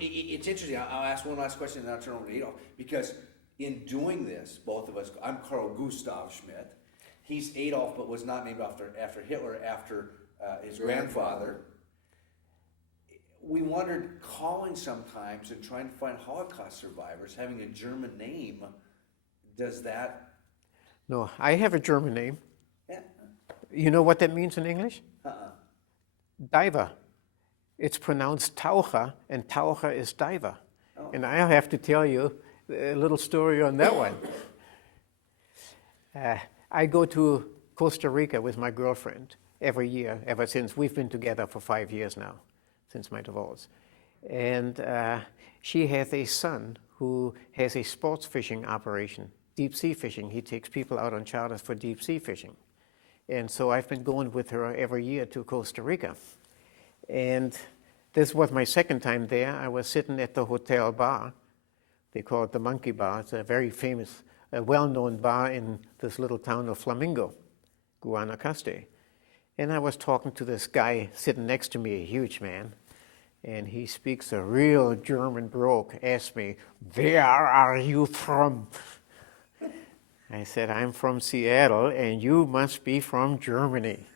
it's interesting. I'll ask one last question and then I'll turn over to Adolf. Because in doing this, both of us, I'm Carl Gustav Schmidt. He's Adolf, but was not named after Hitler, after his grandfather. We wondered, calling sometimes and trying to find Holocaust survivors, having a German name, does that... No, I have a German name. Yeah. You know what that means in English? Diver. It's pronounced Taucher, and Taucher is diver. Oh. And I have to tell you a little story on that one. I go to Costa Rica with my girlfriend every year, ever since. We've been together for 5 years now, since my divorce. And she has a son who has a sports fishing operation, deep sea fishing. He takes people out on charters for deep sea fishing. And so I've been going with her every year to Costa Rica. And this was my second time there. I was sitting at the hotel bar. They call it the Monkey Bar. It's a very famous, well-known bar in this little town of Flamingo, Guanacaste. And I was talking to this guy sitting next to me, a huge man. And he speaks a real German brogue, asked me, "Where are you from?" I said, "I'm from Seattle, and you must be from Germany."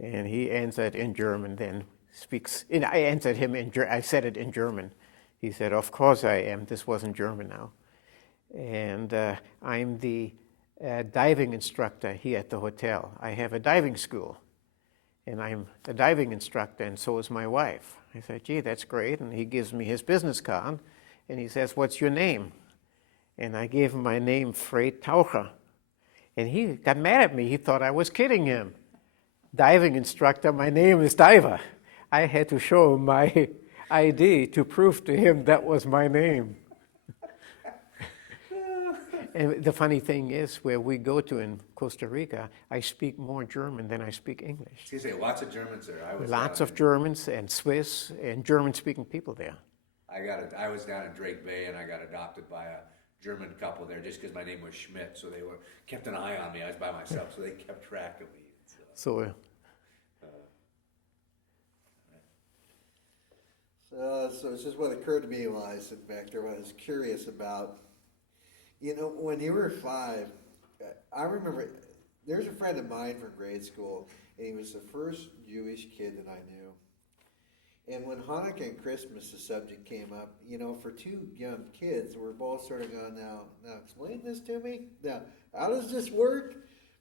And he answered in German, then speaks, and I answered him I said it in German. He said, "Of course I am." This wasn't German now. And I'm the diving instructor here at the hotel. I have a diving school, and I'm a diving instructor, and so is my wife. I said, "Gee, that's great." And he gives me his business card, and he says, "What's your name?" And I gave him my name, Fred Taucher. And he got mad at me. He thought I was kidding him. Diving instructor, my name is Diver. I had to show him my ID to prove to him that was my name. And the funny thing is, where we go to in Costa Rica, I speak more German than I speak English. You say lots of Germans there. Lots of Germans and Swiss and German-speaking people there. I was down in Drake Bay, and I got adopted by a German couple there just because my name was Schmidt, so they kept an eye on me. I was by myself, so they kept track of me. So it's just what occurred to me while I was sitting back there. What I was curious about, when you were 5, I remember there's a friend of mine from grade school, and he was the first Jewish kid that I knew. And when Hanukkah and Christmas, the subject came up, for two young kids, we're both sort of going, now explain this to me. Now, how does this work?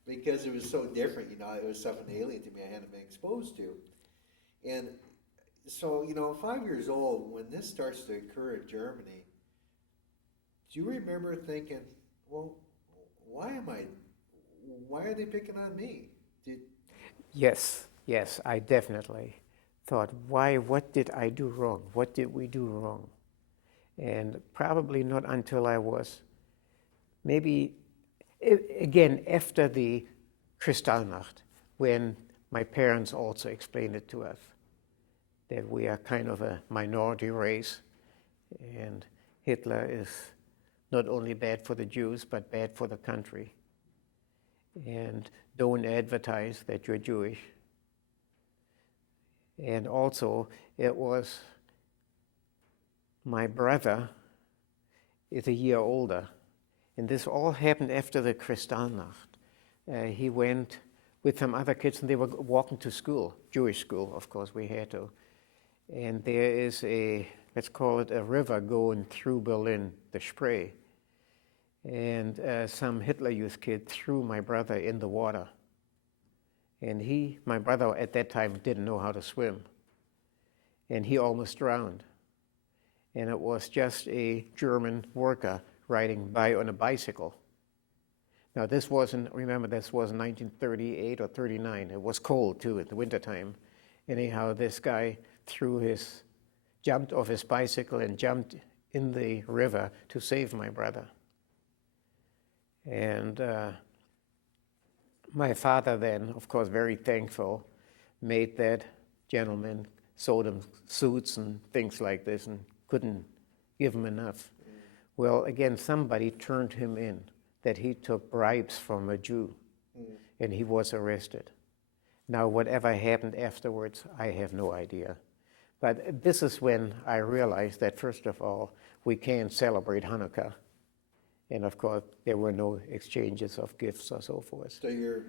Because it was so different, it was something alien to me I hadn't been exposed to. And so, 5 years old, when this starts to occur in Germany, do you remember thinking, well, why are they picking on me? Yes, I definitely thought, what did I do wrong? What did we do wrong? And probably not until I was maybe, again, after the Kristallnacht, when my parents also explained it to us, that we are kind of a minority race, and Hitler is not only bad for the Jews, but bad for the country. And don't advertise that you're Jewish. And also, it was my brother is a year older, and this all happened after the Kristallnacht. He went with some other kids, and they were walking to school, Jewish school, of course, we had to. And there is let's call it a river going through Berlin, the Spree. And some Hitler Youth kid threw my brother in the water. And my brother at that time didn't know how to swim. And he almost drowned. And it was just a German worker riding by on a bicycle. Now this was 1938 or 39. It was cold too at the wintertime. Anyhow, this guy jumped off his bicycle and jumped in the river to save my brother. And my father then, of course, very thankful, made that gentleman, sold him suits and things like this, and couldn't give him enough. Well, again, somebody turned him in, that he took bribes from a Jew, and he was arrested. Now, whatever happened afterwards, I have no idea. But this is when I realized that, first of all, we can't celebrate Hanukkah. And of course, there were no exchanges of gifts or so forth. So your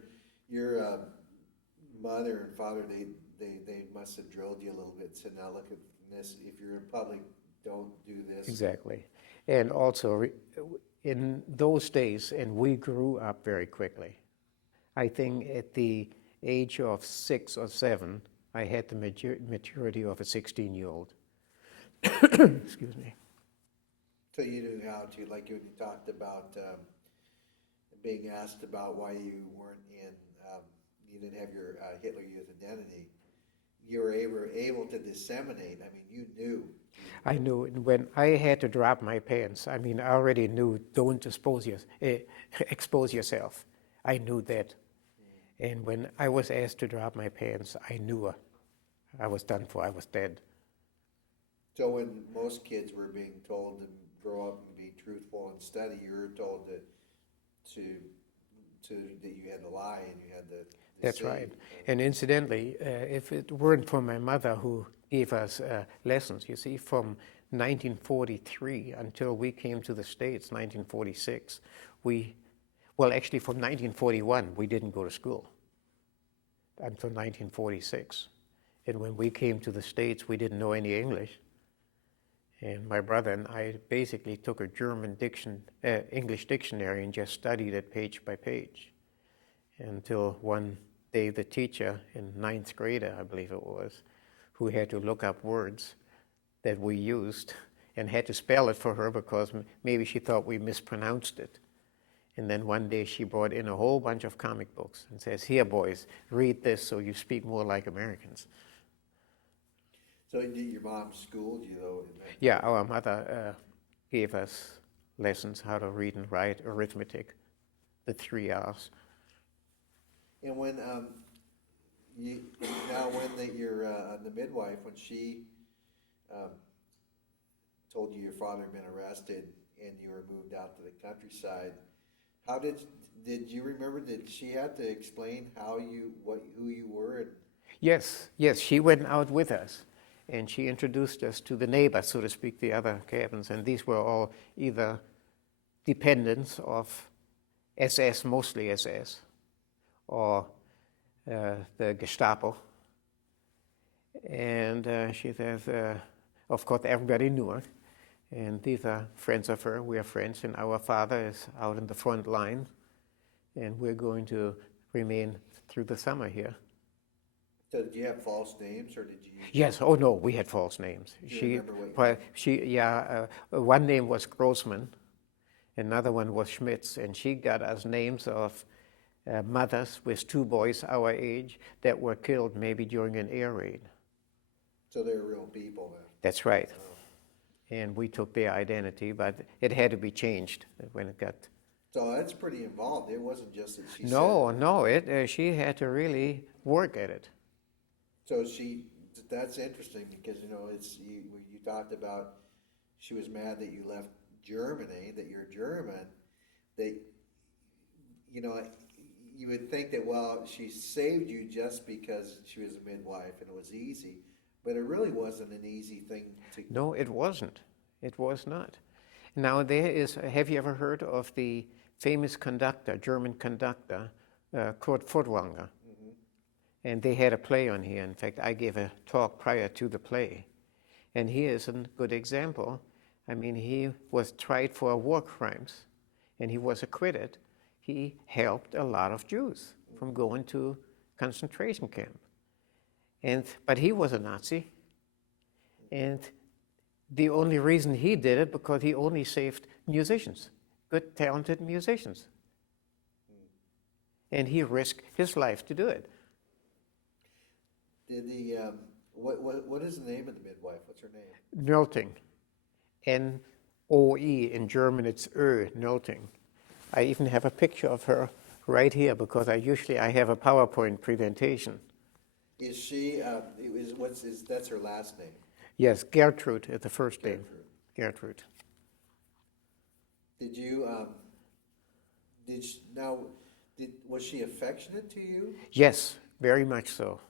mother and father, they must have drilled you a little bit, said, now look at this, if you're in public, don't do this. Exactly. And also, in those days, and we grew up very quickly. I think at the age of 6 or 7, I had the maturity of a 16-year-old. Excuse me. So you knew how to, like when you talked about being asked about why you weren't in, you didn't have your Hitler Youth identity, you were able to disseminate. I mean, you knew. I knew when I had to drop my pants. I mean, I already knew don't expose yourself. I knew that. And when I was asked to drop my pants, I knew I was done for. I was dead. So when most kids were being told to grow up and be truthful and study, you were told that you had to lie and you had to. That's right. And incidentally, if it weren't for my mother who gave us lessons, you see, from 1943 until we came to the States, 1946, actually from 1941, we didn't go to school until 1946. And when we came to the States, we didn't know any English. And my brother and I basically took a German English dictionary and just studied it page by page until one day the teacher in 9th grade, I believe it was, who had to look up words that we used and had to spell it for her because maybe she thought we mispronounced it. And then one day she brought in a whole bunch of comic books and says, "Here, boys, read this so you speak more like Americans." So your mom schooled you, though? Yeah, our mother gave us lessons how to read and write, arithmetic, the 3 R's. And when the midwife, when she told you your father had been arrested and you were moved out to the countryside, how did you remember? Did she have to explain who you were? Yes, she went out with us, and she introduced us to the neighbors, so to speak, the other cabins, and these were all either dependents of SS, mostly SS, or the Gestapo. And she says, of course, everybody knew her. And these are friends of her. We are friends. And our father is out in the front line. And we're going to remain through the summer here. So did you have false names, or did you? Yes. Oh, no, we had false names. Do you remember what one name was Grossman. Another one was Schmitz. And she got us names of mothers with 2 boys our age that were killed maybe during an air raid. So they were real people then? That's right. Oh. And we took their identity, but it had to be changed when it got... So that's pretty involved. It wasn't just that she she had to really work at it. So that's interesting because, you talked about she was mad that you left Germany, that you're German, that, you would think that, well, she saved you just because she was a midwife and it was easy, but it really wasn't an easy thing to... No, it wasn't. It was not. Now have you ever heard of the famous conductor, German conductor, Kurt Furtwängler? Mm-hmm. And they had a play on here. In fact, I gave a talk prior to the play. And he is a good example. I mean, he was tried for war crimes and he was acquitted. He helped a lot of Jews from going to concentration camp. But he was a Nazi, and the only reason he did it because he only saved musicians, good, talented musicians. And he risked his life to do it. Did what is the name of the midwife? What's her name? Nölting. N-O-E. In German, it's Nölting. I even have a picture of her right here because I have a PowerPoint presentation. Is she? That's her last name? Yes, Gertrude is the first name. Gertrude. Did you? Was she affectionate to you? Yes, very much so.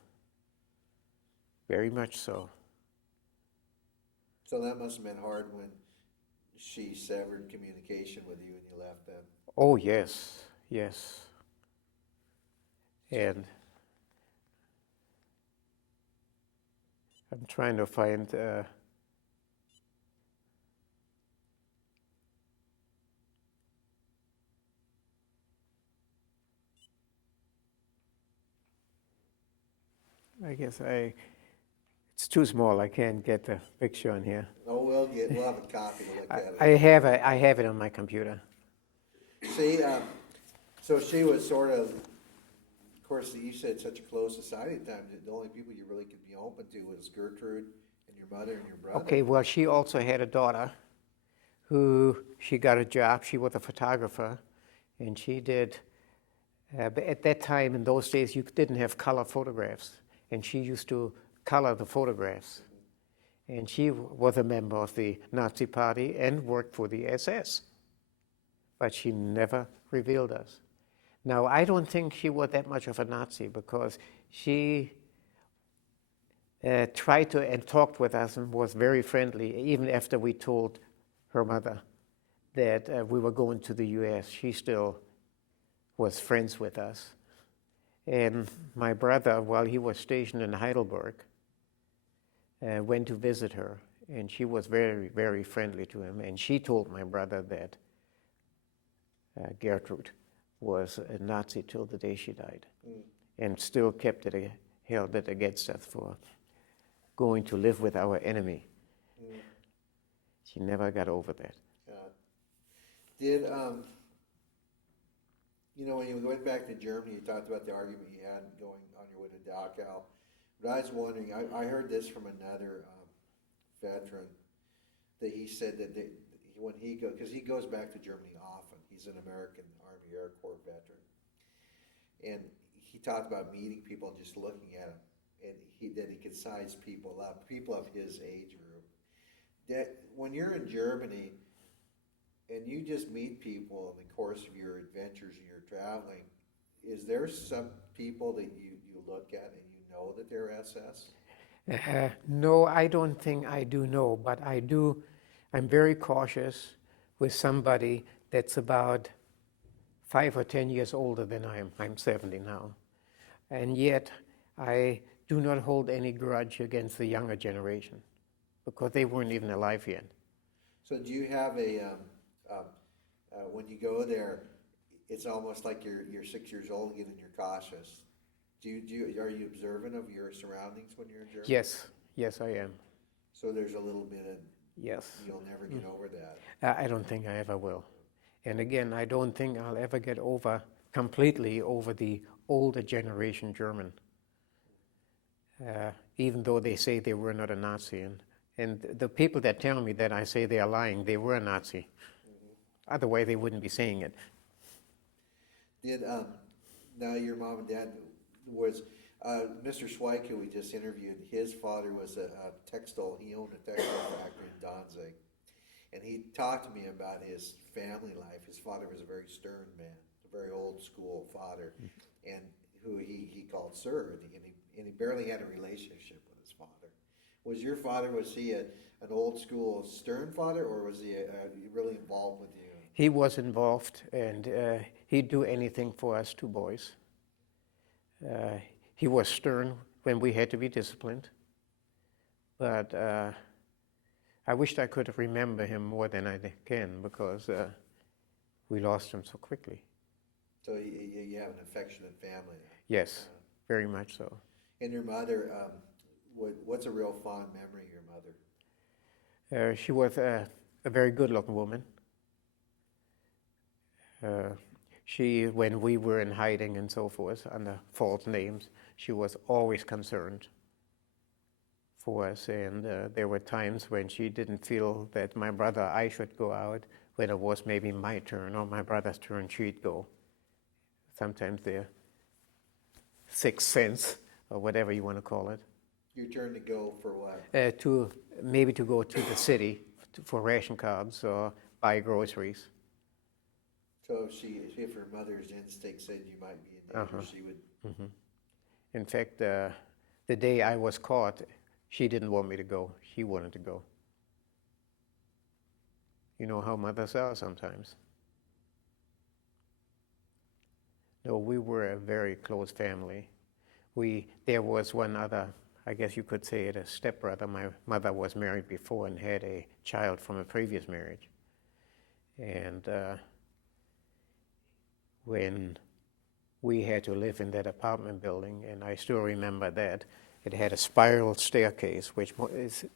Very much so. So that must have been hard when she severed communication with you and you left them. Oh, yes, yes. And I'm trying to find, I guess it's too small. I can't get the picture on here. Oh, we'll have a copy to look at it. I have it on my computer. See, so she was sort of course, you said such a close society at the time. The only people you really could be open to was Gertrude and your mother and your brother. Okay, well, she also had a daughter who she got a job. She was a photographer, and she did. But at that time, in those days, you didn't have color photographs, and she used to color the photographs. And she was a member of the Nazi Party and worked for the SS, but she never revealed us. Now, I don't think she was that much of a Nazi because she tried to and talked with us and was very friendly, even after we told her mother that we were going to the U.S. She still was friends with us. And my brother, while he was stationed in Heidelberg, went to visit her, and she was very, very friendly to him. And she told my brother that Gertrude was a Nazi till the day she died, and still held it against us for going to live with our enemy. She never got over that. Did when you went back to Germany, you talked about the argument you had going on your way to Dachau. But I was wondering, I heard this from another veteran, that he said that when he goes, because he goes back to Germany often, he's an American Army Air Corps veteran, and he talked about meeting people and just looking at them, and that he could size people up, people of his age group. That when you're in Germany and you just meet people in the course of your adventures and your traveling, is there some people that you look at and you know that they're SS? No, I don't think I do know, but I'm very cautious with somebody that's about 5 or 10 years older than I am. I'm 70 now. And yet, I do not hold any grudge against the younger generation because they weren't even alive yet. So do you have when you go there, it's almost like you're 6 years old again and you're cautious. Are you observant of your surroundings when you're in Germany? Yes, I am. So there's a little bit of, yes, you'll never get over that. I don't think I ever will. And again, I don't think I'll ever get completely over the older generation German, even though they say they were not a Nazi. And the people that tell me that I say they are lying, they were a Nazi. Otherwise, they wouldn't be saying it. Now your mom and dad was, Mr. Schweik, who we just interviewed, his father was he owned a textile factory in Danzig. And he talked to me about his family life. His father was a very stern man, a very old school father, and who he called sir, and he barely had a relationship with his father. Was your father, was he an old school stern father, or was he really involved with you? He was involved, and he'd do anything for us two boys. He was stern when we had to be disciplined, but I wished I could remember him more than I can because we lost him so quickly. So you have an affectionate family. Yes, very much so. And your mother, what's a real fond memory of your mother? She was a very good-looking woman. When we were in hiding and so forth under false names, she was always concerned for us, and there were times when she didn't feel that my brother, I should go out. When it was maybe my turn or my brother's turn, she'd go. Sometimes the sixth sense, or whatever you want to call it. Your turn to go for what? To go to the city for ration cards or buy groceries. So if her mother's instinct said you might be in danger, she would... Mm-hmm. In fact, the day I was caught, she didn't want me to go. She wanted to go. You know how mothers are sometimes. No, we were a very close family. There was one other, I guess you could say it, a stepbrother. My mother was married before and had a child from a previous marriage. And when we had to live in that apartment building, and I still remember that, it had a spiral staircase, which is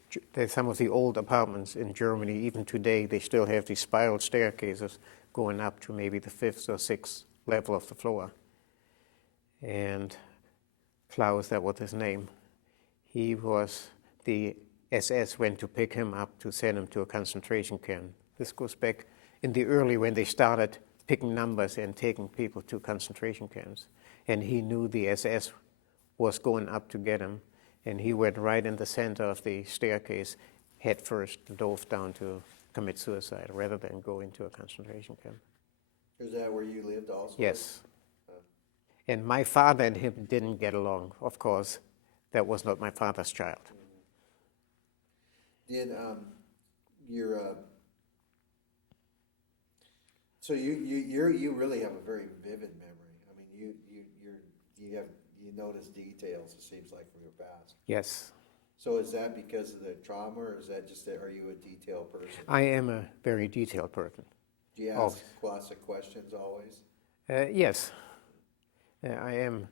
some of the old apartments in Germany, even today, they still have these spiral staircases going up to maybe the 5th or 6th level of the floor. And Klaus, that was his name, the SS went to pick him up to send him to a concentration camp. This goes back in the early when they started picking numbers and taking people to concentration camps. And he knew the SS was going up to get him, and he went right in the center of the staircase, head first, dove down to commit suicide rather than go into a concentration camp. Is that where you lived also? Yes. And my father and him didn't get along, of course. That was not my father's child. Did your so you really have a very vivid memory. I mean, you notice details. It seems like from your past. Yes. So is that because of the trauma, or is that just that? Are you a detailed person? I am a very detailed person. Do you ask lots of questions always? Yes. I am.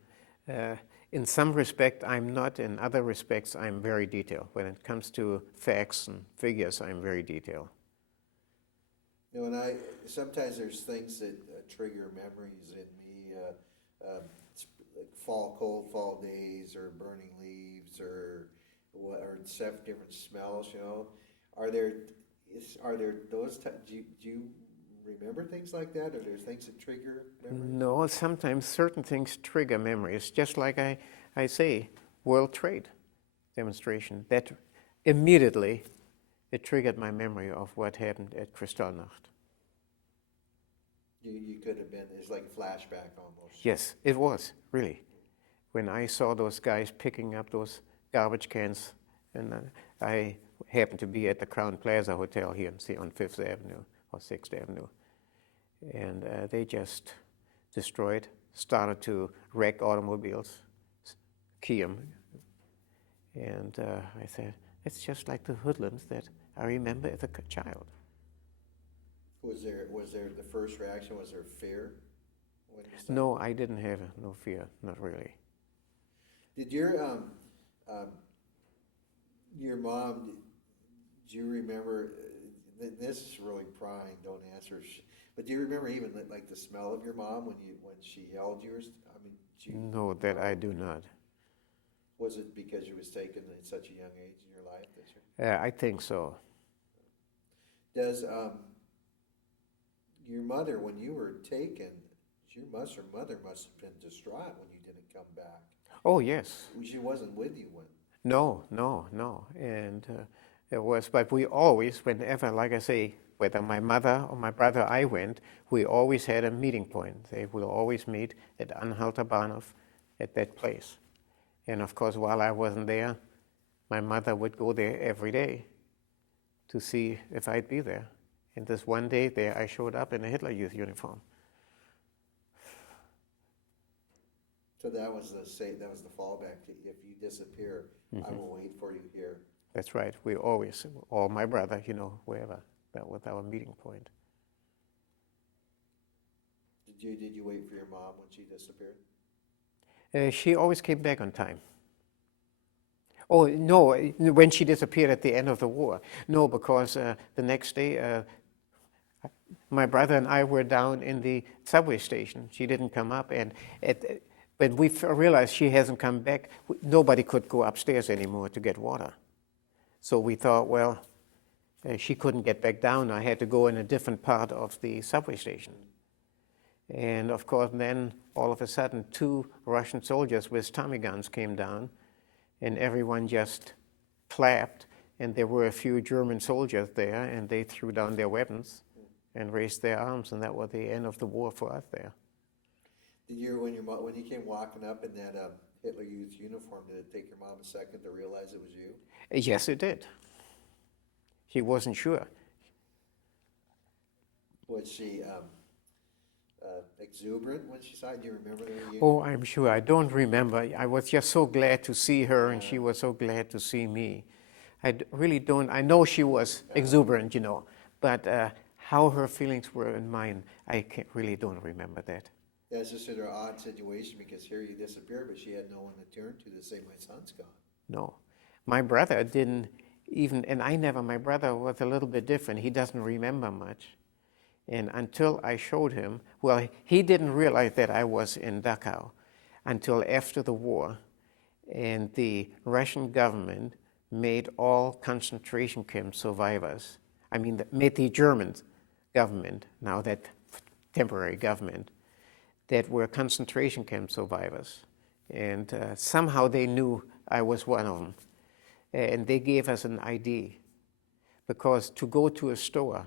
In some respect, I'm not. In other respects, I'm very detailed. When it comes to facts and figures, I'm very detailed. You know, and sometimes there's things that trigger memories in me. Like cold fall days, or burning leaves, or different smells. You know, are there those? Do you remember things like that? Are there things that trigger memories? No, sometimes certain things trigger memories. Just like I say, World Trade demonstration. That immediately, it triggered my memory of what happened at Kristallnacht. You could have been, it's like a flashback almost. Yes, it was, really. When I saw those guys picking up those garbage cans, and I happened to be at the Crown Plaza Hotel here on 5th Avenue or 6th Avenue, and they just started to wreck automobiles, key them, and I said, it's just like the hoodlums that I remember as a child. Was there the first reaction? Was there fear? No, I didn't have no fear, not really. Did your mom? Do you remember? This is really prying. Don't answer. But do you remember even like the smell of your mom when she held you? I mean, no, that I do not. Was it because you was taken at such a young age in your life? I think so. Does your mother, when you were taken, your mother must have been distraught when you didn't come back? Oh, yes. She wasn't with you when? No. And it was, but we always, whenever, like I say, whether my mother or my brother I went, we always had a meeting point. They will always meet at Anhalter Bahnhof at that place. And of course, while I wasn't there, my mother would go there every day to see if I'd be there. And this one day there, I showed up in a Hitler Youth uniform. So that was the fallback. If you disappear, I will wait for you here. That's right. We always, or my brother, wherever. That was our meeting point. Did you wait for your mom when she disappeared? She always came back on time. Oh, no, when she disappeared at the end of the war. No, because the next day, my brother and I were down in the subway station. She didn't come up, and when we realized she hasn't come back, nobody could go upstairs anymore to get water. So we thought, well, she couldn't get back down. I had to go in a different part of the subway station. And of course, then all of a sudden, 2 Russian soldiers with Tommy guns came down, and everyone just clapped. And there were a few German soldiers there, and they threw down their weapons and raised their arms, and that was the end of the war for us there. When you came walking up in that Hitler Youth uniform, did it take your mom a second to realize it was you? Yes, it did. She wasn't sure. Was she exuberant when she saw it? Do you remember the reunion? Oh, I'm sure. I don't remember. I was just so glad to see her, and she was so glad to see me. Really don't. I know she was exuberant, but how her feelings were in mine, really don't remember that. That's just an odd situation because here you disappeared, but she had no one to turn to say, my son's gone. No. My brother didn't even, and my brother was a little bit different. He doesn't remember much. And until I showed him, well, he didn't realize that I was in Dachau until after the war. And the Russian government made all concentration camp survivors. Made the German government, now that temporary government, that were concentration camp survivors. And somehow they knew I was one of them. And they gave us an ID. Because to go to a store,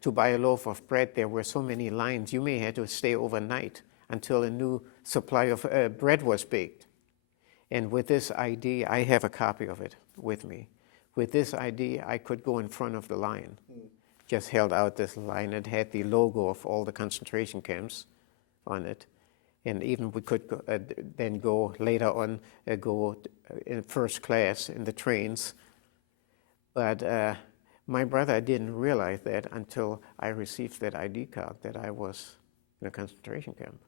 to buy a loaf of bread, there were so many lines. You may have to stay overnight until a new supply of bread was baked. And with this ID, I have a copy of it with me. With this ID, I could go in front of the line. Just held out this line. It had the logo of all the concentration camps on it. And even we could then go later on, go in first class in the trains. But my brother didn't realize that until I received that ID card that I was in a concentration camp.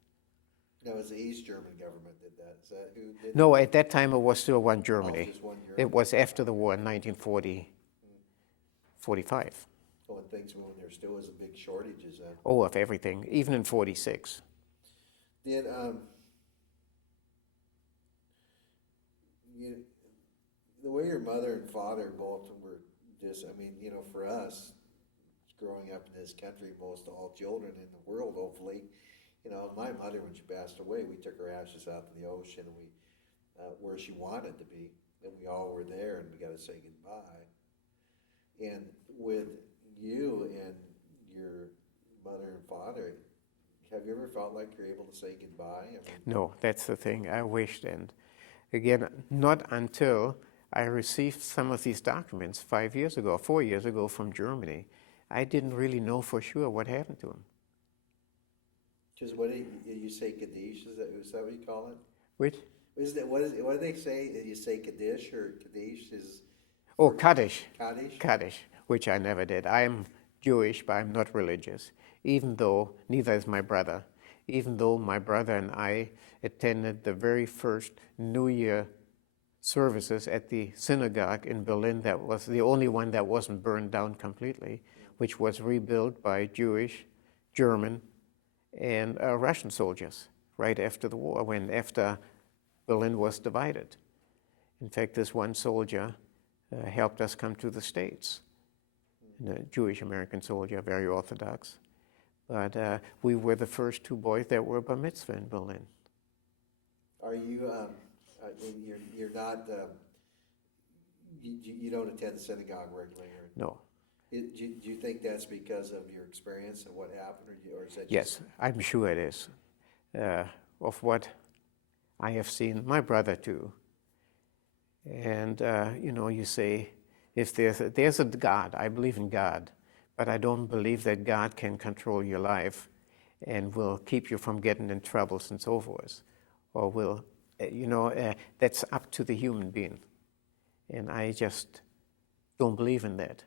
That was the East German government did that. Is that who did No, at that time it was still one Germany. just one Germany. It was after the war in 1945. Oh, and things when there still was a big shortage, is that? Oh, of everything, even in 46. Did the way your mother and father both were just, for us, growing up in this country, most all children in the world, hopefully, my mother, when she passed away, we took her ashes out to the ocean, and where she wanted to be, and we all were there, and we got to say goodbye. And with you and your mother and father, have you ever felt like you're able to say goodbye? No, that's the thing. I wished, and again, not until I received some of these documents 4 years ago from Germany, I didn't really know for sure what happened to them. Just what do you say Kaddish? Is that what you call it? Which? What do they say? You say Kaddish or Kaddish is? Oh, Kaddish. Kaddish? Kaddish, which I never did. I'm Jewish, but I'm not religious. Even though, neither is my brother. Even though my brother and I attended the very first New Year services at the synagogue in Berlin, that was the only one that wasn't burned down completely, which was rebuilt by Jewish, German, and Russian soldiers right after the war, after Berlin was divided. In fact, this one soldier helped us come to the States, a Jewish American soldier, very Orthodox. But we were the first two boys that were bar mitzvah in Berlin. Are you? You're not. You don't attend the synagogue regularly. No. Do you think that's because of your experience and what happened, or is that? Yes, I'm sure it is. Of what I have seen, my brother too. And you say, if there's a God, I believe in God, but I don't believe that God can control your life and will keep you from getting in troubles and so forth, or will, that's up to the human being. And I just don't believe in that.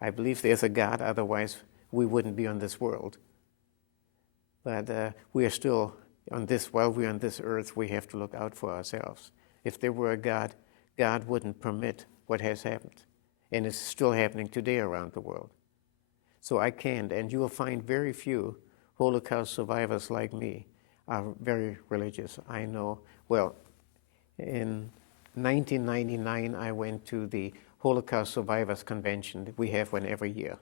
I believe there's a God, otherwise we wouldn't be on this world. But we are still on this, while we're on this earth, we have to look out for ourselves. If there were a God, God wouldn't permit what has happened. And it's still happening today around the world. So I can't, and you will find very few Holocaust survivors like me are very religious. I know, well, in 1999, I went to the Holocaust Survivors Convention. We have one every year.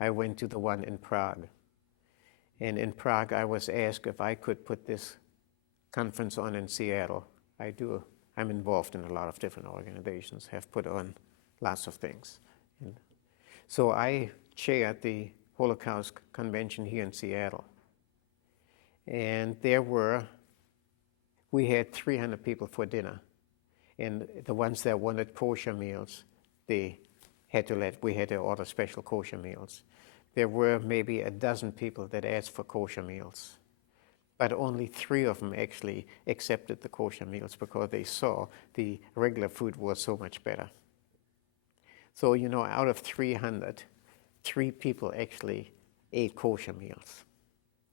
I went to the one in Prague. And in Prague, I was asked if I could put this conference on in Seattle. I do. I'm involved in a lot of different organizations, have put on lots of things. And so I chaired the Holocaust Convention here in Seattle. And we had 300 people for dinner. And the ones that wanted kosher meals, we had to order special kosher meals. there were maybe a dozen people that asked for kosher meals. But only 3 of them actually accepted the kosher meals because they saw the regular food was so much better. So, out of 300, 3 people actually ate kosher meals.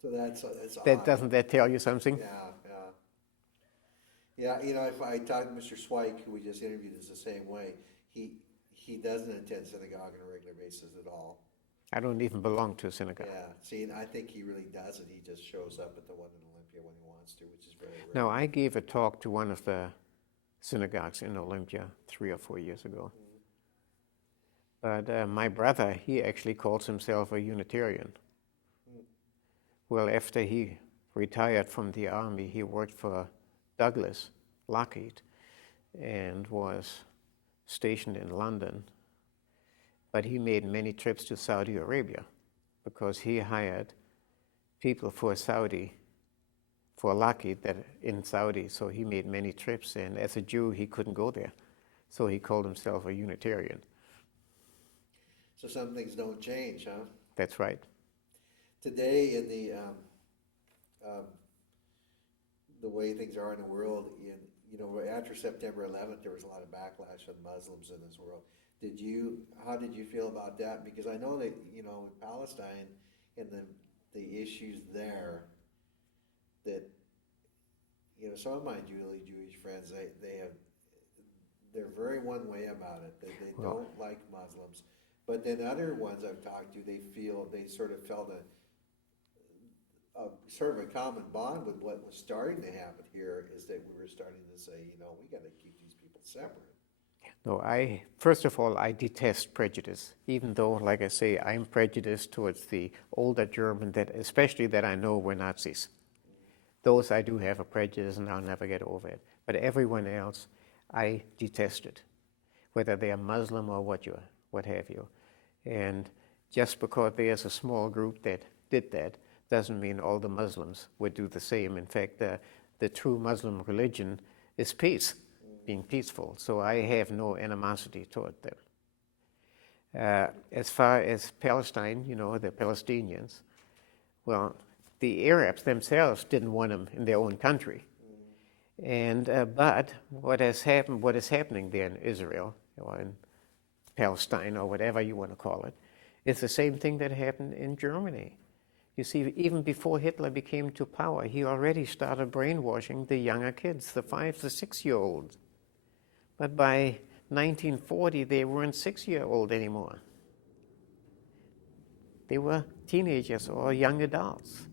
So that's odd. Doesn't that tell you something? Yeah. If I talk to Mr. Swike, who we just interviewed, is the same way. He doesn't attend synagogue on a regular basis at all. I don't even belong to a synagogue. Yeah. See, and I think he really doesn't. He just shows up at the one in Olympia when he wants to, which is very rare. Now, I gave a talk to one of the synagogues in Olympia 3 or 4 years ago. But my brother, he actually calls himself a Unitarian. Well, after he retired from the army, he worked for Douglas, Lockheed, and was stationed in London. But he made many trips to Saudi Arabia because he hired people for Lockheed in Saudi, so he made many trips, and as a Jew, he couldn't go there. So he called himself a Unitarian. So some things don't change, huh? That's right. Today, in the way things are in the world, after September 11th, there was a lot of backlash on Muslims in this world. How did you feel about that? Because I know that in Palestine and the issues there, that some of my Jewish friends, they're very one way about it. They don't like Muslims. But then other ones I've talked to, they sort of felt a sort of a common bond with what was starting to happen here, is that we were starting to say, we got to keep these people separate. No, first of all, I detest prejudice, even though, like I say, I'm prejudiced towards the older German, especially that I know were Nazis. Those I do have a prejudice, and I'll never get over it. But everyone else, I detest it, whether they are Muslim or what have you. And just because there's a small group that did that doesn't mean all the Muslims would do the same. In fact, the true Muslim religion is peace, being peaceful. So I have no animosity toward them. As far as Palestine, the Palestinians, well, the Arabs themselves didn't want them in their own country. And but what is happening there in Israel, or in Palestine, or whatever you want to call it, is the same thing that happened in Germany. You see, even before Hitler came to power, he already started brainwashing the younger kids, the 5- to 6-year-olds. But by 1940, they weren't 6-year-old anymore. They were teenagers or young adults.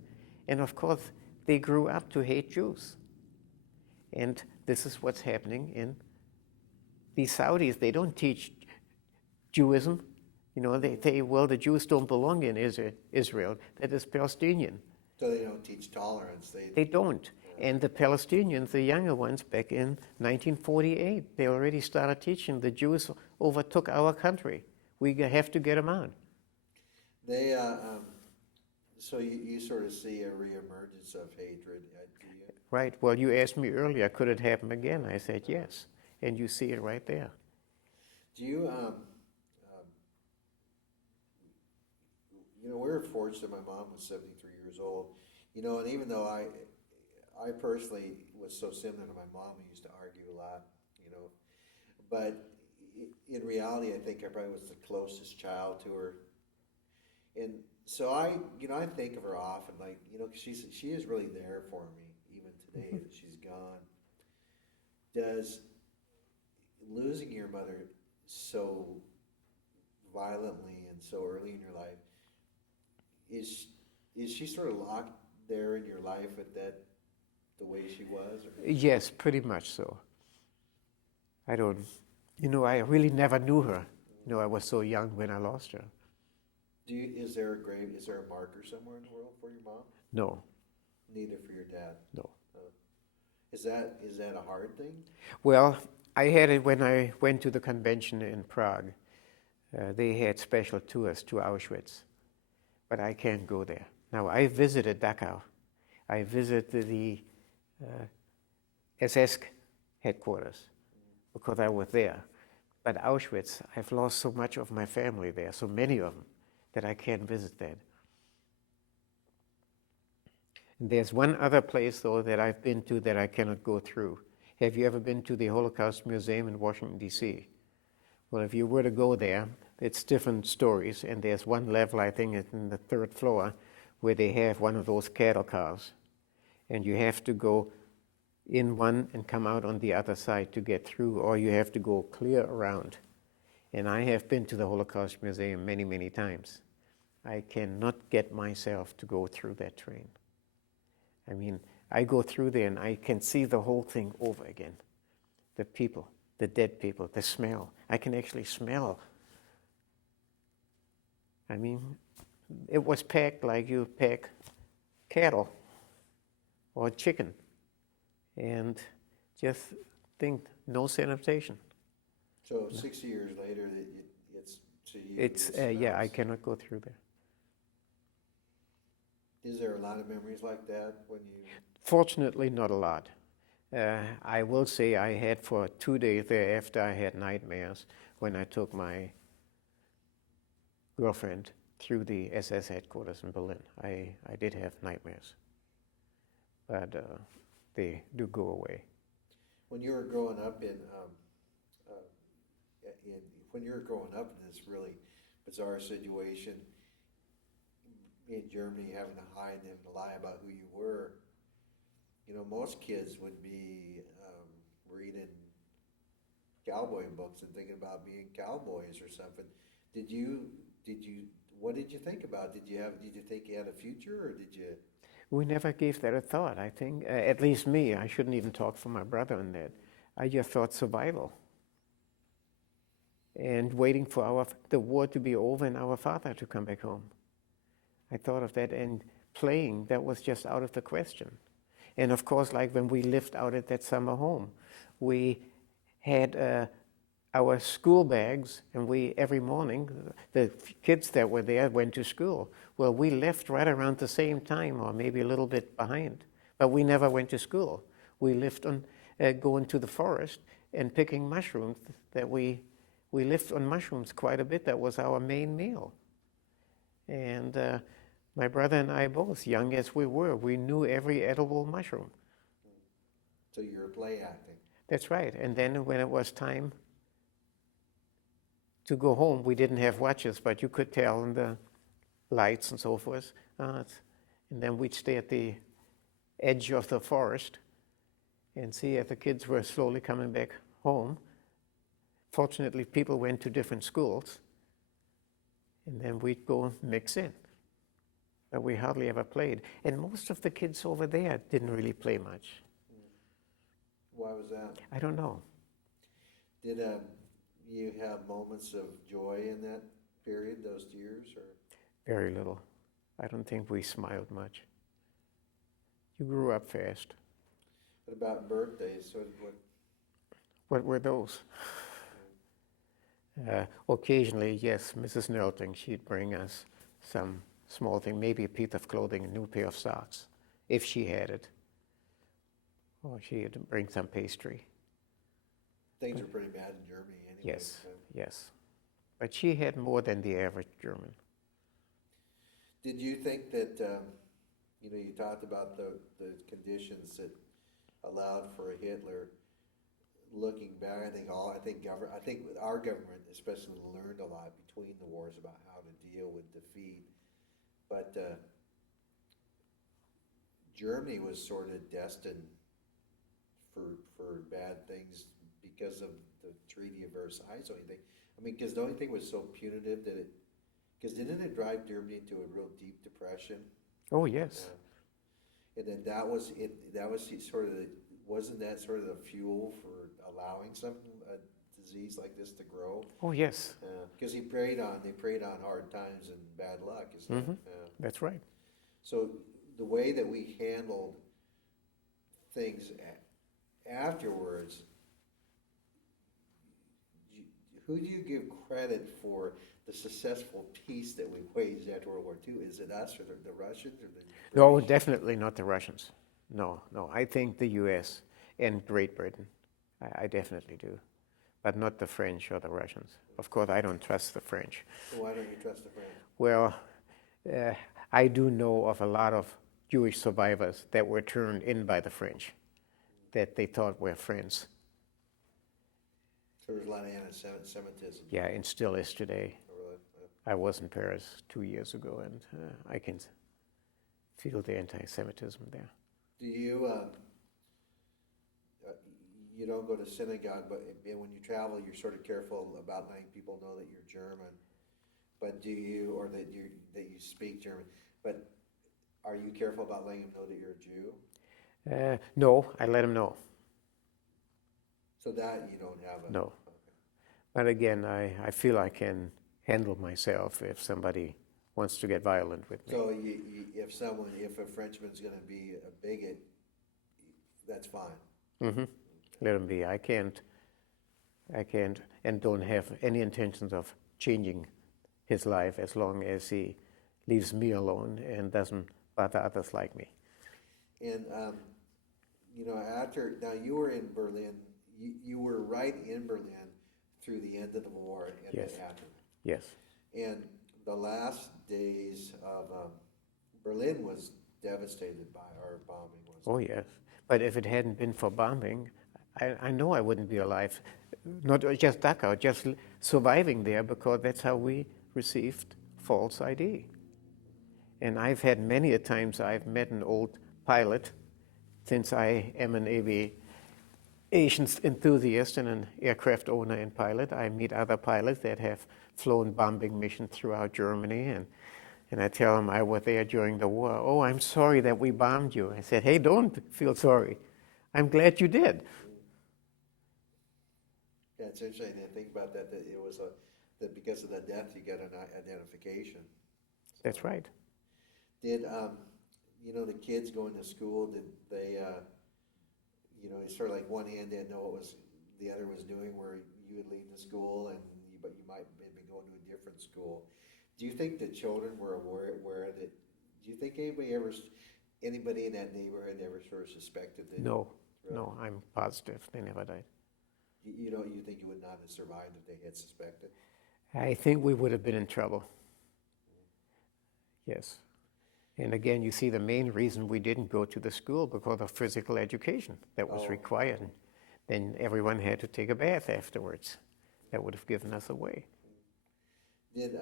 And of course, they grew up to hate Jews. And this is what's happening in the Saudis. They don't teach Jewism. The Jews don't belong in Israel. That is Palestinian. So they don't teach tolerance. They don't. And the Palestinians, the younger ones, back in 1948, they already started teaching the Jews overtook our country. We have to get them out. They, so you sort of see a reemergence of hatred, do you? Right. Well, you asked me earlier, could it happen again? I said yes. And you see it right there. Do you, we were fortunate. My mom was 73 years old, and even though I personally was so similar to my mom, we used to argue a lot, but in reality, I think I probably was the closest child to her. And so I think of her often, like, 'cause she is really there for me, even today that she's gone. Does losing your mother so violently and so early in your life, is she sort of locked there in your life at that, the way she was? Or? Yes, pretty much so. I really never knew her. I was so young when I lost her. Is there a marker somewhere in the world for your mom? No. Neither for your dad? No. Is that a hard thing? Well, I had it when I went to the convention in Prague. They had special tours to Auschwitz, but I can't go there. Now, I visited Dachau. I visited the SS headquarters because I was there. But Auschwitz, I've lost so much of my family there, so many of them. that I can't visit that. And there's one other place, though, that I've been to that I cannot go through. Have you ever been to the Holocaust Museum in Washington, D.C.? Well, if you were to go there, it's different stories, and there's one level, I think, it's in the 3rd floor, where they have one of those cattle cars, and you have to go in one and come out on the other side to get through, or you have to go clear around. And I have been to the Holocaust Museum many, many times. I cannot get myself to go through that train. I mean, I go through there and I can see the whole thing over again. The people, the dead people, the smell. I can actually smell. I mean, it was packed like you pack cattle or chicken. And just think, no sanitation. So 60 years later, it's to you. It's yeah, I cannot go through there. Is there a lot of memories like that when you? Fortunately, not a lot. I will say I had for 2 days thereafter, I had nightmares when I took my girlfriend through the SS headquarters in Berlin. I did have nightmares, but they do go away. When you were growing up when you were growing up in this really bizarre situation in Germany, having to hide and having to lie about who you were, you know, most kids would be reading cowboy books and thinking about being cowboys or something. What did you think about? Did you think you had a future, or did you? We never gave that a thought, I think. At least me. I shouldn't even talk for my brother on that. I just thought survival. And waiting for the war to be over and our father to come back home. I thought of that, and playing, that was just out of the question. And of course, like when we lived out at that summer home, we had our school bags, and every morning, the kids that were there went to school. Well, we left right around the same time, or maybe a little bit behind, but we never went to school. We lived on going to the forest and picking mushrooms. We lived on mushrooms quite a bit. That was our main meal. And my brother and I both, young as we were, we knew every edible mushroom. So you were play acting. That's right. And then when it was time to go home, we didn't have watches, but you could tell in the lights and so forth. And then we'd stay at the edge of the forest and see if the kids were slowly coming back home. Fortunately, people went to different schools, and then we'd go mix in. But we hardly ever played. And most of the kids over there didn't really play much. Why was that? I don't know. Did you have moments of joy in that period, those years, or? Very little. I don't think we smiled much. You grew up fast. What about birthdays? What were those? Occasionally, yes, Mrs. Nelting, she'd bring us some small thing, maybe a piece of clothing, a new pair of socks, if she had it. Or she'd bring some pastry. Things were pretty bad in Germany anyway. Yes, yes. But she had more than the average German. Did you think that, you talked about the conditions that allowed for a Hitler. Looking back, I think our government especially learned a lot between the wars about how to deal with defeat. But Germany was sort of destined for bad things because of the Treaty of Versailles. Because the only thing was so punitive because didn't it drive Germany into a real deep depression? Oh yes. And then that was sort of wasn't that sort of the fuel for allowing a disease like this to grow? Oh yes. Because they preyed on hard times and bad luck, isn't it? That's right. So the way that we handled things afterwards, who do you give credit for the successful peace that we waged after World War II? Is it us or the Russians or the British? No, definitely not the Russians. No. I think the U.S. and Great Britain. I definitely do. but not the French or the Russians. Of course, I don't trust the French. So why don't you trust the French? Well, I do know of a lot of Jewish survivors that were turned in by the French, that they thought were friends. So there's a lot of anti-Semitism. Yeah, and still is today. Oh, really? I was in Paris 2 years ago, and I can feel the anti-Semitism there. Do you, you don't go to synagogue, but when you travel, you're sort of careful about letting people know that you're German. But do you, or that you speak German? But are you careful about letting them know that you're a Jew? No, I let them know. So that you don't have a... No. Okay. But again, I feel I can handle myself if somebody wants to get violent with me. So if a Frenchman's going to be a bigot, that's fine. Mm-hmm. Let him be. I can't, and don't have any intentions of changing his life as long as he leaves me alone and doesn't bother others like me. And, now you were in Berlin, you were right in Berlin through the end of the war and Yes. then after. Yes. And the last days of Berlin was devastated by our bombing. Oh, yes. But if it hadn't been for bombing, I know I wouldn't be alive. Not just Dachau, just surviving there, because that's how we received false ID. And I've had many a times I've met an old pilot, since I am an aviation enthusiast and an aircraft owner and pilot. I meet other pilots that have flown bombing missions throughout Germany, and I tell them I was there during the war. Oh, I'm sorry that we bombed you. I said, hey, don't feel sorry. I'm glad you did. Yeah, it's interesting to think about that it was that because of the death you get an identification. That's right. Did the kids going to school? Did they? It's sort of like one hand didn't know what the other was doing. Where you would leave the school but you might maybe go to a different school. Do you think the children were aware that? Do you think anybody in that neighborhood ever sort of suspected that? No, Really? no, I'm positive they never died. You think you would not have survived if they had suspected? I think we would have been in trouble. Yes. And again, you see the main reason we didn't go to the school because of physical education that was required. Then everyone had to take a bath afterwards. That would have given us away. Did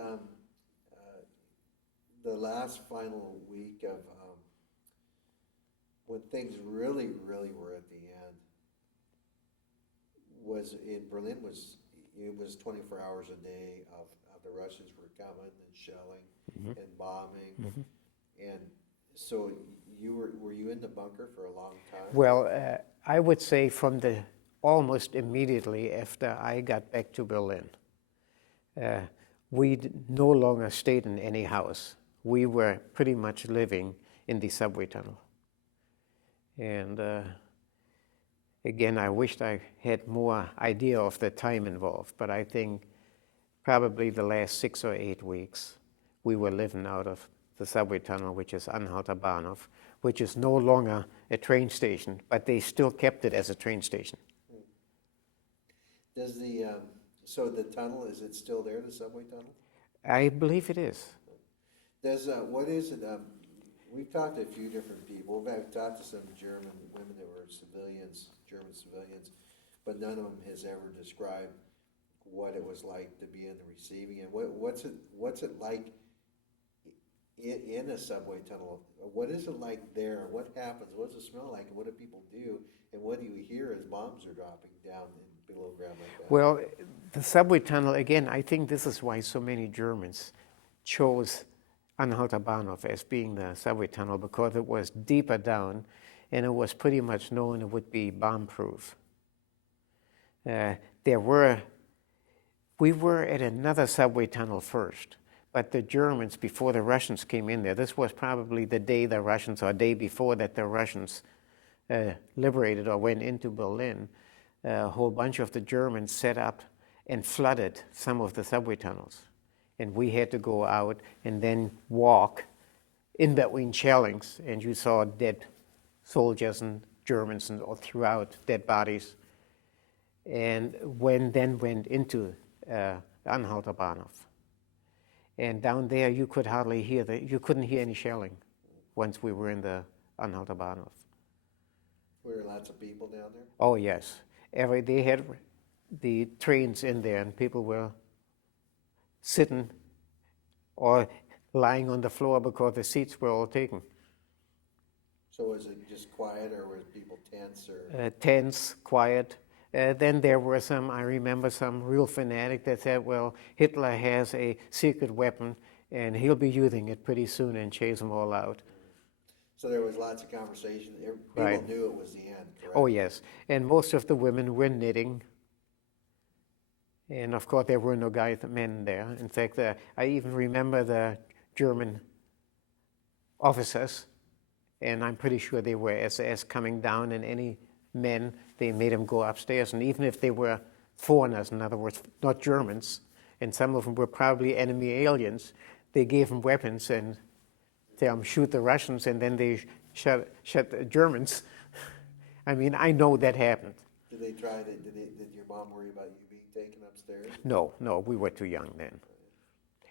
the last final week of when things really, really were at the end, was in Berlin it was 24 hours a day of the Russians were coming and shelling and bombing. Mm-hmm. And so were you in the bunker for a long time? Well, I would say from almost immediately after I got back to Berlin, we no longer stayed in any house. We were pretty much living in the subway tunnel. And again, I wished I had more idea of the time involved, but I think probably the last 6 or 8 weeks, we were living out of the subway tunnel, which is Anhalter Bahnhof, which is no longer a train station, but they still kept it as a train station. Does so the tunnel, is it still there, the subway tunnel? I believe it is. What is it, we've talked to a few different people. I've talked to some German women that were civilians, German civilians, but none of them has ever described what it was like to be in the receiving end. What's it like in a subway tunnel? What is it like there? What happens? What does it smell like? And what do people do? And what do you hear as bombs are dropping down below ground like that? Well, the subway tunnel, again, I think this is why so many Germans chose Anhalter Bahnhof as being the subway tunnel, because it was deeper down and it was pretty much known it would be bomb-proof. We were at another subway tunnel first, but the Germans, before the Russians came in there, this was probably the day the Russians, or day before that the Russians liberated or went into Berlin, a whole bunch of the Germans set up and flooded some of the subway tunnels. And we had to go out and then walk in between shellings, and you saw dead soldiers and Germans and all throughout, dead bodies. and then went into Anhalter Bahnhof. And down there, you could hardly hear you couldn't hear any shelling once we were in the Anhalter Bahnhof. Were there lots of people down there? Oh yes, they had the trains in there, and people were sitting or lying on the floor because the seats were all taken. So was it just quiet, or were people tense, or? Tense, quiet. Then there were I remember some real fanatic that said, well, Hitler has a secret weapon and he'll be using it pretty soon and chase them all out. So there was lots of conversation. People Right. knew it was the end, correct? Oh yes, and most of the women were knitting. And of course there were no men there. In fact, I even remember the German officers, and I'm pretty sure they were SS, coming down, and any men, they made them go upstairs. And even if they were foreigners, in other words, not Germans, and some of them were probably enemy aliens, they gave them weapons and tell them shoot the Russians, and then they shut the Germans. I mean, I know that happened. Did did your mom worry about you being taken upstairs? No, we were too young then.